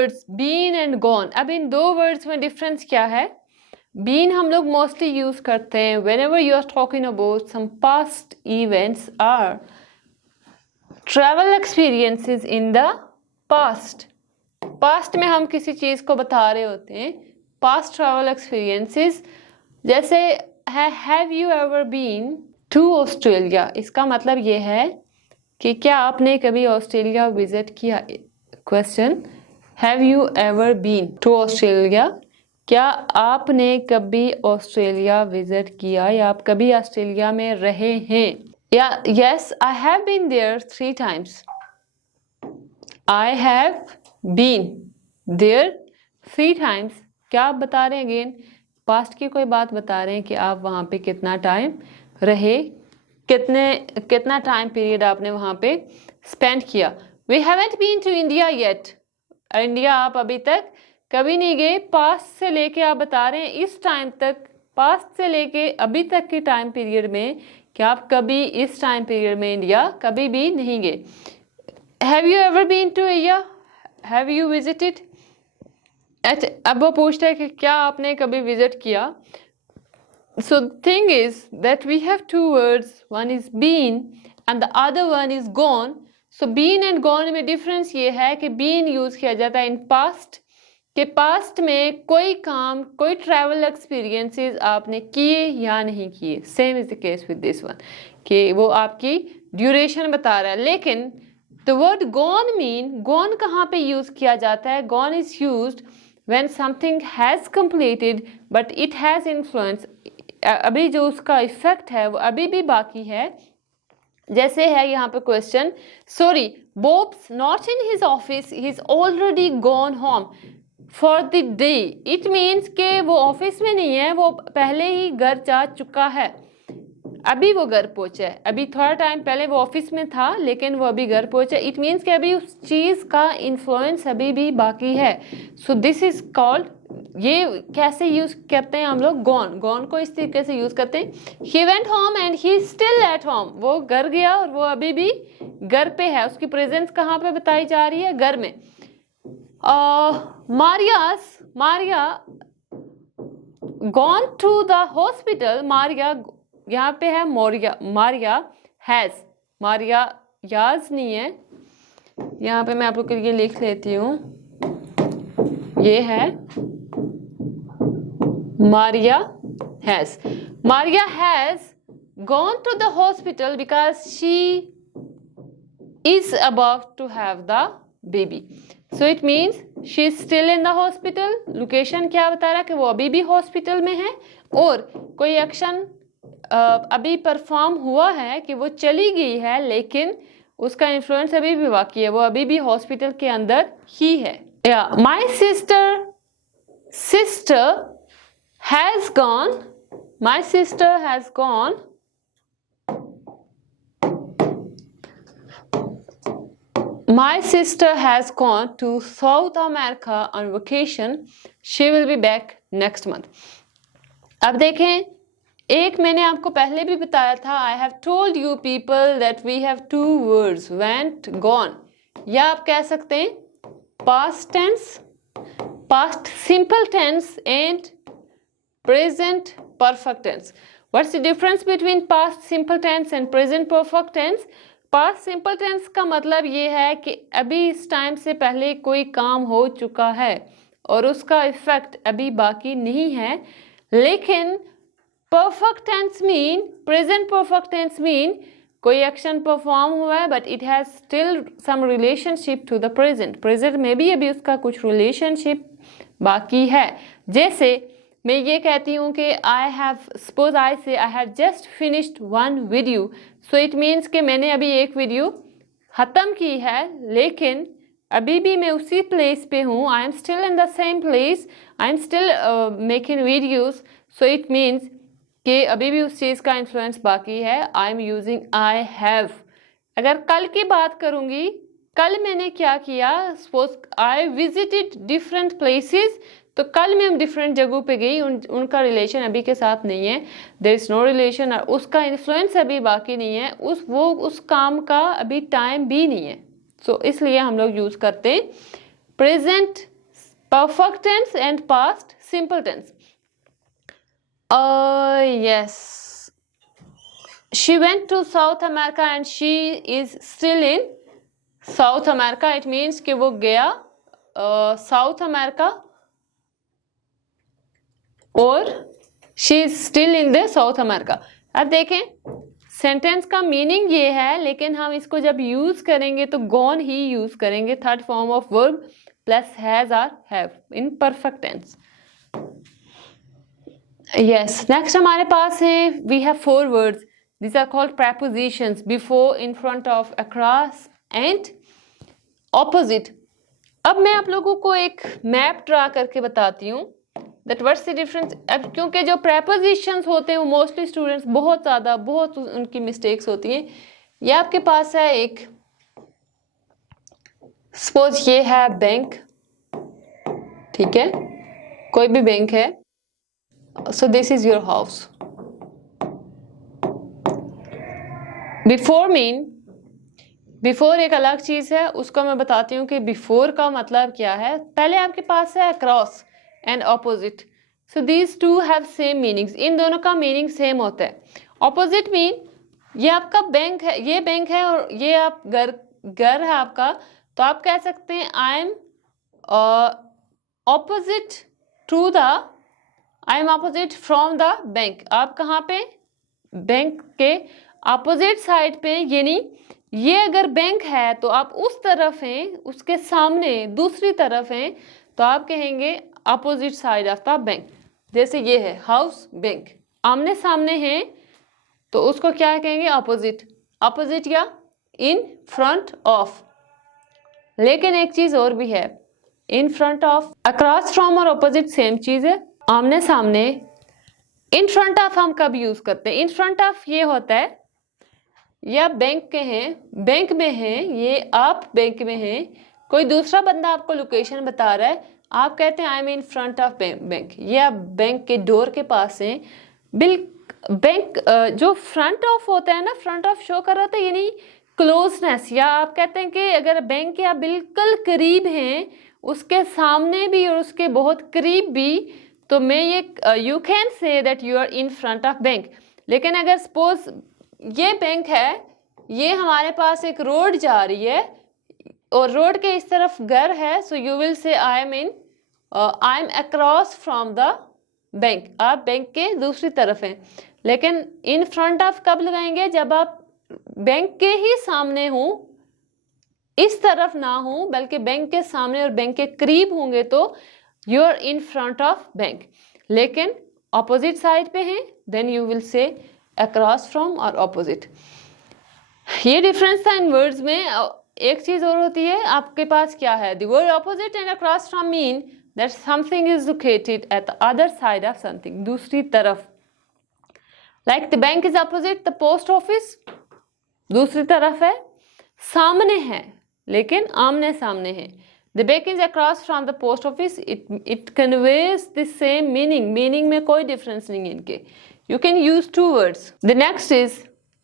Words been and gone, अब इन दो words में डिफरेंस क्या है? बीन हम लोग मोस्टली यूज करते हैं whenever you are talking about some past events or travel experiences in the past. Past में हम किसी चीज को बता रहे होते हैं, पास्ट ट्रैवल एक्सपीरियंसेस। जैसे है have you ever been to Australia, इसका मतलब ये है कि क्या आपने कभी ऑस्ट्रेलिया विजिट किया। Question, have you ever been to Australia, क्या आपने कभी ऑस्ट्रेलिया विजिट किया या आप कभी ऑस्ट्रेलिया में रहे हैं। या yes I have been there 3 times, I have been there 3 times। क्या आप बता रहे हैं? अगेन पास्ट की कोई बात बता रहे हैं कि आप वहाँ पे कितना टाइम रहे, कितना टाइम पीरियड आपने वहाँ पे स्पेंड किया। We haven't been to India yet, India आप अभी तक कभी नहीं गए। पास्ट से लेके आप बता रहे हैं इस टाइम तक, पास्ट से लेके अभी तक के टाइम पीरियड में कि आप कभी इस टाइम पीरियड में इंडिया कभी भी नहीं गए। Have you ever been to India, have you visited. अब वो पूछता है कि क्या आपने कभी विजिट किया। So the thing is that we have 2 words, one is been and the other one is gone. So been and gone में difference ये है कि been यूज किया जाता है in past, कि past में कोई काम, कोई travel experiences आपने किए या नहीं किए। Same is the case with this one, कि वो आपकी duration बता रहा है। लेकिन the word gone mean, gone कहाँ पे यूज किया जाता है? Gone is used when something has completed but it has influence, अभी जो उसका इफेक्ट है वो अभी भी बाकी है। जैसे है यहाँ पे question, sorry bobs not in his office, he is already gone home for the day. It means के वो ऑफिस में नहीं है, वो पहले ही घर जा चुका है, अभी वो घर पहुंचा है। अभी थोड़ा टाइम पहले वो ऑफिस में था लेकिन वो अभी घर पहुंचा। इट मीन्स कि अभी उस चीज का इन्फ्लुएंस अभी भी बाकी है। सो दिस इज कॉल्ड, ये कैसे यूज करते हैं हम लोग? गॉन, गॉन को इस तरीके से यूज करते हैं, he went home and he still at home, वो घर गया और वो अभी भी घर पे है। उसकी प्रेजेंस कहाँ पे बताई जा रही है? घर में। Maria gone to the hospital, मारिया यहाँ पे है मारिया हैज, मारिया याज नहीं है, यहाँ पे मैं आप लोग के लिए लिख लेती हूँ, ये है Maria has gone to the hospital because she is about to have the baby. So it means she is still in the hospital. Location क्या बता रहा है? कि वो अभी भी हॉस्पिटल में है और कोई एक्शन अभी परफॉर्म हुआ है कि वो चली गई है लेकिन उसका इन्फ्लुएंस अभी भी बाकी है, वो अभी भी हॉस्पिटल के अंदर ही है। My sister has gone, my sister has gone to South America on vacation. She will be back next month. अब देखें, एक मैंने आपको पहले भी बताया था, I have told you people that we have 2 words, went, gone, या आप कह सकते हैं past tense, past simple tense and present perfect tense. What's the difference between past simple tense and present perfect tense? Past simple tense का मतलब ये है कि अभी इस टाइम से पहले कोई काम हो चुका है और उसका इफेक्ट अभी बाकी नहीं है। लेकिन perfect tense mean, present perfect tense mean कोई एक्शन परफॉर्म हुआ है but it has still some relationship to the present, present में भी अभी उसका कुछ रिलेशनशिप बाकी है। जैसे मैं ये कहती हूँ कि आई हैव, सपोज आई से I have just finished 1 video, so it means कि मैंने अभी एक वीडियो ख़त्म की है लेकिन अभी भी मैं उसी प्लेस पे हूँ, I am still in the same place, I am still making videos, so it means कि अभी भी उस चीज़ का इन्फ्लुएंस बाकी है। I am using I have. अगर कल की बात करूँगी, कल मैंने क्या किया, suppose I visited different places, तो कल मैं डिफरेंट जगहों पे गई, उनका रिलेशन अभी के साथ नहीं है, देयर इज नो रिलेशन, और उसका इन्फ्लुएंस अभी बाकी नहीं है, उस काम का अभी टाइम भी नहीं है। सो इसलिए हम लोग यूज़ करते हैं present perfect tense and past simple tense. Yes, she went to South America and she is still in South America. It means कि वो गया South America और she is still in the South America. अब देखें sentence का meaning ये है, लेकिन हम इसको जब यूज करेंगे तो गॉन ही यूज करेंगे, third form of verb plus has or have in perfect tense. Yes, next हमारे पास है we have 4 words. These are called prepositions: before, in front of, across and opposite. अब मैं आप लोगों को एक मैप ड्रा करके बताती हूँ that what's the difference. अब क्योंकि जो prepositions होते हैं वो मोस्टली स्टूडेंट्स बहुत उनकी मिस्टेक्स होती हैं. ये आपके पास है एक, सपोज ये है बैंक, ठीक है, कोई भी बैंक है. So this is your house. Before mean, before एक अलग चीज है, उसको मैं बताती हूँ कि बिफोर का मतलब क्या है. पहले आपके पास है across and opposite. So these two have same meanings. इन दोनों का मीनिंग सेम होता है. ऑपोजिट मीन ये आपका बैंक है, ये बैंक है और ये आप घर है आपका, तो आप कह सकते हैं I am opposite to the, I am opposite from the bank. आप कहाँ पे, बैंक के अपोजिट साइड पे, यानी ये अगर बैंक है तो आप उस तरफ हैं, उसके सामने दूसरी तरफ हैं, तो आप कहेंगे opposite side of the bank. जैसे ये है हाउस, बैंक आमने सामने हैं, तो उसको क्या कहेंगे, अपोजिट. अपोजिट या इन फ्रंट ऑफ. लेकिन एक चीज और भी है, इन फ्रंट ऑफ, अक्रॉस फ्रॉम और अपोजिट सेम चीज है, आमने सामने. इन फ्रंट ऑफ हम कब यूज करते हैं, इन फ्रंट ऑफ ये होता है या बैंक के हैं, बैंक में हैं, ये आप बैंक में हैं, कोई दूसरा बंदा आपको लोकेशन बता रहा है, आप कहते हैं I M in front of bank, ये आप बैंक के डोर के पास हैं. बैंक जो फ्रंट ऑफ होता है ना, फ्रंट ऑफ शो कर रहा था, यानी क्लोजनेस, या आप कहते हैं कि अगर बैंक के आप बिल्कुल करीब हैं, उसके सामने भी और उसके बहुत करीब भी, तो मैं ये you can say that you are in front of bank. लेकिन अगर सपोज ये बैंक है, ये हमारे पास एक रोड जा रही है और रोड के इस तरफ घर है, सो यू विल से I am across from the bank. आप बैंक के दूसरी तरफ हैं. लेकिन इन फ्रंट ऑफ कब लगाएंगे, जब आप बैंक के ही सामने हो, इस तरफ ना हो, बल्कि बैंक के सामने और बैंक के करीब होंगे, तो you are in front of bank. लेकिन ऑपोजिट साइड पे हैं, then you will say across from और ऑपोजिट. ये डिफरेंस था इन वर्ड्स में. एक चीज और होती है, आपके पास क्या है, the word opposite and across from mean that something is located at the other side of something, दूसरी तरफ. Like the bank is opposite the post office, दूसरी तरफ है, सामने है लेकिन आमने सामने है. The bank is across from the post office. It conveys the same meaning. Meaning में कोई difference नहीं है इनके. You can use 2 words. The next is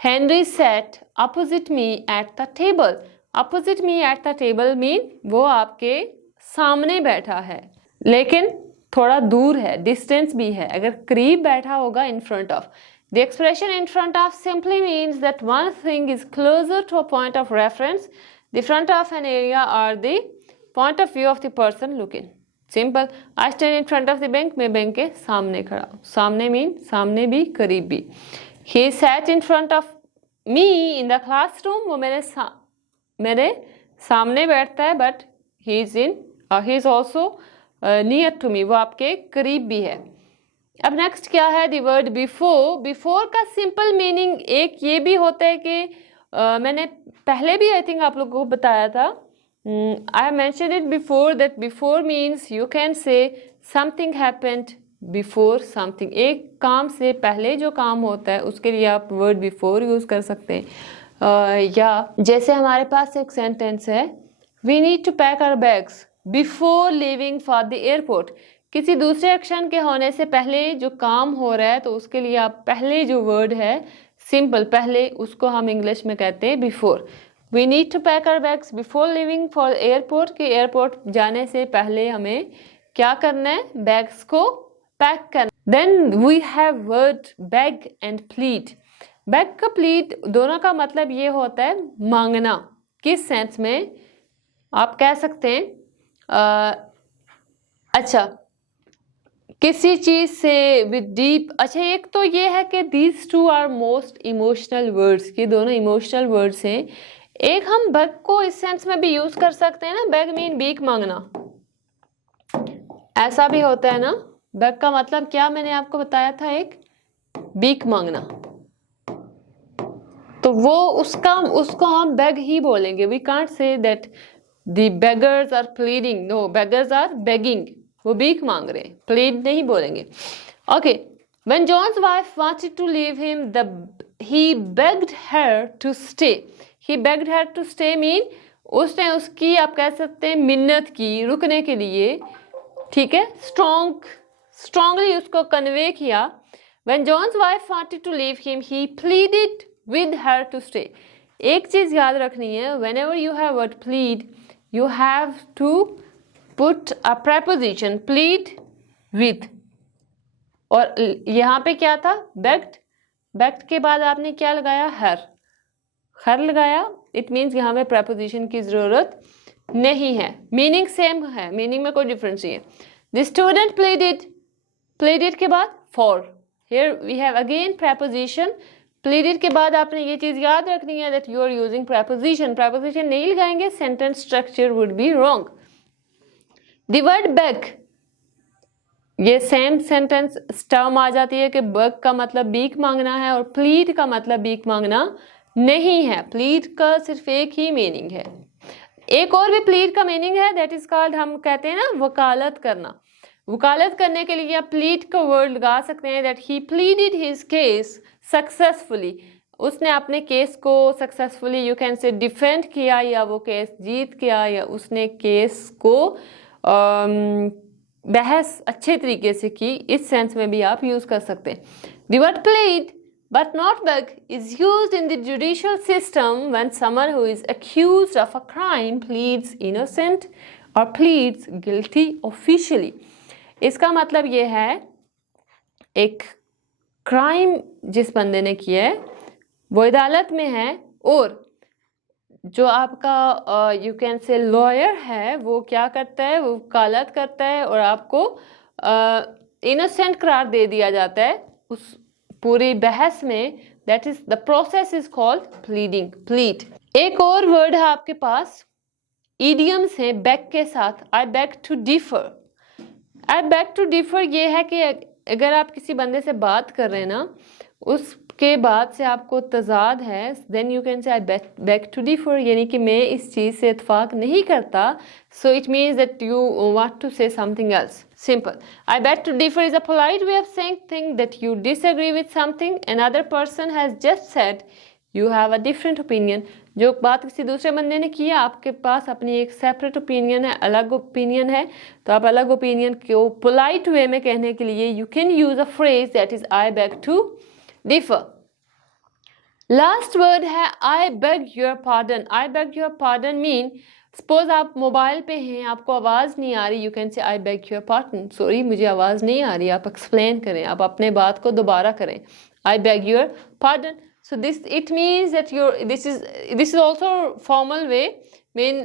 Henry sat opposite me at the table. Opposite me at the table mean वो आपके सामने बैठा है, लेकिन थोड़ा दूर है, distance भी है. अगर करीब बैठा होगा in front of. The expression in front of simply means that one thing is closer to a point of reference. The front of an area or the point of view of the person looking. Simple. I stand in front of the bank. मैं bank के सामने खड़ा हूँ. सामने mean सामने भी, करीब भी. He sat in front of me in the classroom. वो मेरे सामने बैठता है, but he is also near to me. वो आपके करीब भी है. अब नेक्स्ट क्या है, the word before. Before का सिंपल मीनिंग एक ये भी होता है कि मैंने पहले भी आई थिंक आप लोगों को बताया था. I have mentioned it before that before means you can say something happened before something. एक काम से पहले जो काम होता है उसके लिए आप word before यूज कर सकते हैं. या जैसे हमारे पास एक सेंटेंस है, we need to pack our bags before leaving for the airport. किसी दूसरे एक्शन के होने से पहले जो काम हो रहा है, तो उसके लिए आप पहले जो वर्ड है सिंपल, पहले उसको हम इंग्लिश में कहते हैं before. We need to pack our bags before leaving for airport, कि एयरपोर्ट जाने से पहले हमें क्या करना है, बैग्स को पैक करना. Then we have word beg and plead. Beg का प्लीड दोनों का मतलब ये होता है मांगना. किस सेंस में आप कह सकते हैं, अच्छा किसी चीज से विद डीप. अच्छा एक तो ये है कि these two are most emotional words, कि दोनों इमोशनल वर्ड्स हैं. एक हम बैग को इस सेंस में भी यूज कर सकते हैं ना, बैग मीन भीख मांगना, ऐसा भी होता है ना. बैग का मतलब क्या मैंने आपको बताया था, एक भीख मांगना. तो वो उसको हम बैग ही बोलेंगे. We can't say that the beggars are pleading, no, beggars are begging, वो भीख मांग रहे हैं, प्लीड नहीं बोलेंगे. Okay, when John's wife wanted to leave him he begged her to stay. He begged her to stay mean उसने उसकी, आप कह सकते हैं, मिन्नत की रुकने के लिए. ठीक है, स्ट्रांगली उसको कन्वे किया. When John's wife wanted to leave him he pleaded with her to stay. एक चीज याद रखनी है, whenever you have word plead you have to put a preposition, plead with. और यहाँ पे क्या था, begged के बाद आपने क्या लगाया, हर लगाया. इट मीन्स यहाँ पे preposition की जरूरत नहीं है. मीनिंग सेम है, मीनिंग में कोई डिफरेंस नहीं है. The student pleaded के बाद for. Here we have again preposition. Pleaded के बाद आपने ये चीज याद रखनी है that you are using preposition नहीं लगाएंगे, sentence structure would be wrong. The word beg, ये सेम सेंटेंस टर्म आ जाती है कि बेग का मतलब भीख मांगना है और प्लीड का मतलब भीख मांगना नहीं है. प्लीड का सिर्फ एक ही मीनिंग है. एक और भी प्लीड का मीनिंग है, दैट इज कॉल्ड, हम कहते हैं ना, वकालत करना. वकालत करने के लिए आप प्लीड का वर्ड लगा सकते हैं, that he pleaded his case successfully. उसने अपने केस को सक्सेसफुली, यू कैन से, डिफेंड किया, या वो केस जीत गया, या उसने केस को बहस अच्छे तरीके से की. इस सेंस में भी आप यूज कर सकते हैं. The word plead but not beg is used in the judicial system when someone who is accused of a crime pleads innocent or pleads guilty officially. इसका मतलब ये है, एक क्राइम जिस बंदे ने किया है वो अदालत में है, और जो आपका यू कैन से लॉयर है वो क्या करता है, वो वकालत करता है और आपको इनोसेंट करार दे दिया जाता है उस पूरी बहस में. That is the process is called pleading, plead. एक और वर्ड है आपके पास, इडियम्स है बैक के साथ. I back to differ. I back to differ ये है कि अगर आप किसी बंदे से बात कर रहे हैं ना, उसके बाद से आपको तजाद है, देन यू कैन से आई बैक टू डिफर, यानी कि मैं इस चीज़ से इत्फाक नहीं करता. So it means that you want to say something else. Simple. I beg to differ is a polite way of saying thing that you disagree with something another person has just said. You have a different opinion. जो बात किसी दूसरे बंदे ने किया, आपके पास अपनी एक सेपरेट ओपिनियन है, अलग ओपिनियन है, तो आप अलग ओपिनियन को पोलाइट वे में कहने के लिए you can use a phrase that is I beg to differ. Last word है I beg your pardon. I beg your pardon mean, suppose आप मोबाइल पे हैं, आपको आवाज़ नहीं आ रही, यू कैन से आई बेग योर पार्डन, सॉरी मुझे आवाज़ नहीं आ रही, आप एक्सप्लेन करें, आप अपने बात को दोबारा करें. आई beg your pardon. So this, it means that this is also formal way, mean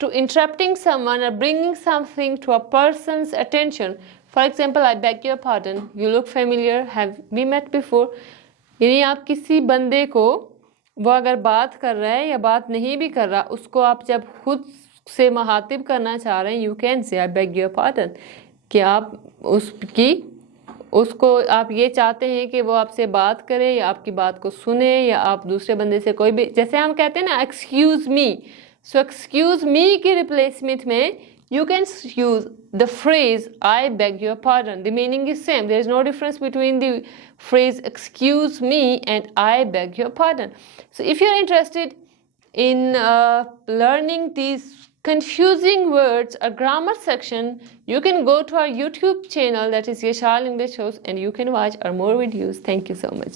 to interrupting someone or bringing something to a person's attention. For example, I beg your pardon. You look familiar. Have we met before? यानी आप किसी बंदे को, वो अगर बात कर रहा है या बात नहीं भी कर रहा, उसको आप जब खुद से मुखातिब करना चाह रहे हैं, यू कैन से आई बेग योर पार्डन, कि आप उसको आप ये चाहते हैं कि वो आपसे बात करे या आपकी बात को सुने, या आप दूसरे बंदे से कोई भी, जैसे हम कहते हैं ना excuse me, so excuse me के रिप्लेसमेंट में you can use the phrase I beg your pardon. The meaning is same. There is no difference between the phrase excuse me and I beg your pardon. So if you are interested in learning these confusing words, a grammar section, you can go to our YouTube channel, that is Yashal English House, and you can watch our more videos. Thank you so much.